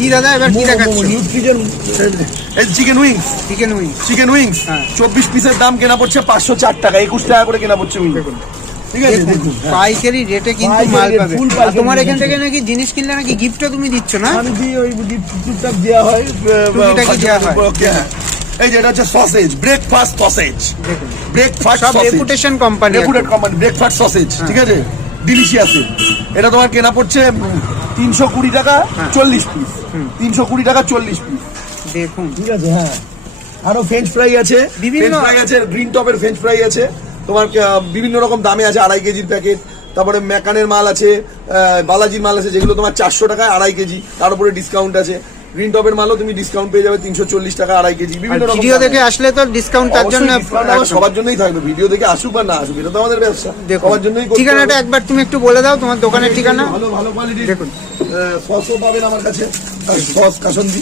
কি দাদা এবার কি দেখাচ্ছ? Nutrition chicken wings. Chicken wings 24 পিসের দাম কেনা পড়ছে 504 টাকা, 21 টাকা করে কেনা পড়ছে উইংস। ঠিক আছে, দেখুন পাইকারি রেটে কিন্তু মাল পাবে। আর তোমার এখান থেকে নাকি জিনিস কিনলে নাকি গিফটও তুমি দিচ্ছ না? আমি দিই, ওই গিফট দেওয়া হয়। এই যে এটা হচ্ছে sausage, breakfast sausage. Breakfast sausage, reputation company, breakfast sausage. ঠিক আছে, ডিলিশিয়াস। এটা তোমার কেনা পড়ছে 320 টাকা 40 পিস। 320 টাকা 40 পিস। দেখুন, ঠিক আছে। হ্যাঁ, আরো ফ্রেঞ্চ ফ্রাই আছে, বিভিন্ন ফ্রাই আছে, গ্রিন টপের ফ্রেঞ্চ ফ্রাই আছে তোমার, বিভিন্ন রকম দামে আছে। 2.5 কেজির প্যাকেট। তারপরে ম্যাকানের মাল আছে, বালাজির মাল আছে, যেগুলো তোমার 400 টাকায় 2.5 কেজি, তার উপরে ডিসকাউন্ট আছে। গ্রিন টপের মালও তুমি ডিসকাউন্ট পেয়ে যাবে 340 টাকা 2.5 কেজি। বিভিন্ন রকম ভিডিও দেখে আসলে তো ডিসকাউন্ট তার জন্য সবার জন্যই থাকবে। ভিডিও দেখে আসুক বা না আসুক, এটা তো আমাদের ব্যবসা, সবার জন্যই। ঠিকানাটা একবার তুমি একটু বলে দাও, তোমার দোকানের ঠিকানা। ভালো ভালো কোয়ালিটি দেখুন, সসও পাবেন আমার কাছে, সস কাসন্দি।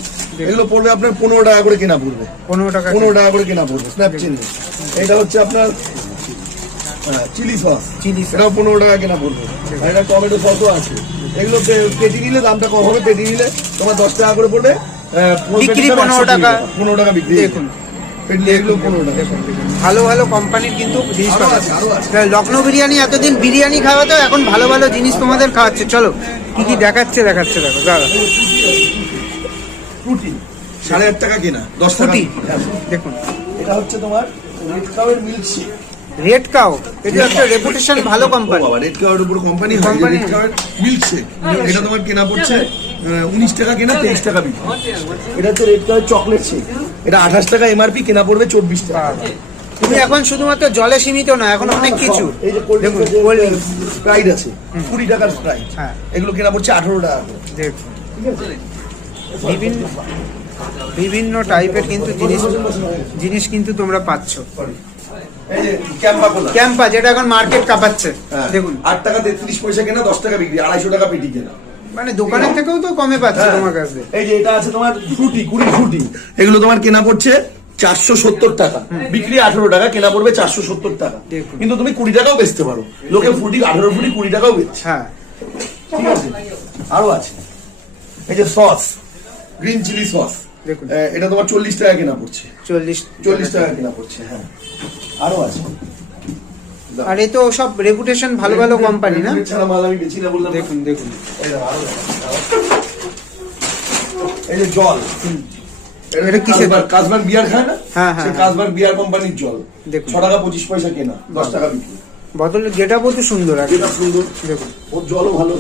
এগুলো পড়বে আপনার 15 টাকা করে কেনা পড়বে। 15 টাকা করে কেনা পড়বে। স্ন্যাপ চিলি, এটা হচ্ছে আপনার চিলি সস, এটাও 15 টাকা কেনা পড়বে। আর এটা টমেটো সসও আছে। এগুলো পেটি নিলে দামটা কম হবে, পেটি নিলে তোমার 10 টাকা করে পড়বে, বিক্রি 15 টাকা। 15 টাকা বিক্রি। দেখুন এগুলো 15 টাকা। ভালো ভালো কোম্পানির কিন্তু জিনিস পাওয়া যায়। লখনৌ বিরিয়ানি এতদিন বিরিয়ানি খাওয়াতো, এখন ভালো ভালো জিনিস তোমাদের খাওয়াচ্ছে। চলো কি কি দেখাচ্ছে দেখো দাদা। রুটি 8.5 টাকা কেনা, 10 টাকা। দেখুন, এটা হচ্ছে তোমার রেড কাউয়ের মিল্কশেক। রেড কাউ, এটা একটা রেপুটেশন ভালো কোম্পানি। রেড কাউয়ের উপর কোম্পানি রেড কাউয়ের মিল্কশেক। এটা তোমার কেনা পড়ছে 19 টাকা কেনা, 23 টাকা বিক্রি। এটা হচ্ছে রেড কাউয়ের চকলেট শেক। এটা 28 টাকা এমআরপি, কেনা পড়বে 24 টাকা। তুমি এখন শুধুমাত্র জলে সীমিত না, এখন অনেক কিছু। এই যে স্প্রাইট আছে 20 টাকার স্প্রাইট, এগুলো কেনা পড়ছে 18 টাকা করে। দেখুন, বিভিন্ন টাইপের কিন্তু জিনিস কিন্তু তোমরা পাচ্ছ। এই যে ক্যাম্পা, যেটা এখন মার্কেট কাঁপাচ্ছে। দেখুন, 8 টাকা 33 পয়সা কেনা, 10 টাকা বিক্রি, 250 টাকা পেটি কেনা। মানে দোকানের থেকেও তো কমে পাচ্ছে তোমার কাছে। এই যে এটা আছে তোমার ফ্রুটি, 20 ফ্রুটি। এগুলো তোমার কেনা পড়ছে 470 টাকা, বিক্রি 18 টাকা, কেনা পড়বে 470 টাকা। কিন্তু তুমি 20 টাকাও বেচতে পারো। লোকে ফ্রুটি 18 ফ্রুটি 20 টাকাও বেচছে। হ্যাঁ, ঠিক আছে। আরো আছে এই যে সস, গ্রিন চিলি সস। দেখুন, এটা তোমার 40 টাকা কেনা পড়ছে। 40 টাকা কেনা পড়ছে। হ্যাঁ, আরো আছে। আর এই তো সব রেপুটেশন ভালো ভালো কোম্পানি না? ছাড়া মাল আমি বেচি না বললাম। দেখুন এই যে জল, এটা কিসের? কাজবার্গ বিয়ার খায় না? হ্যাঁ, সেই কাজবার্গ বিয়ার কোম্পানির জল। দেখুন, 6 টাকা 25 পয়সা কেনা, 10 টাকা বিক্রি। বোতলের গেটআপও তো সুন্দর, সুন্দর। দেখুন, ওর জলও ভালো।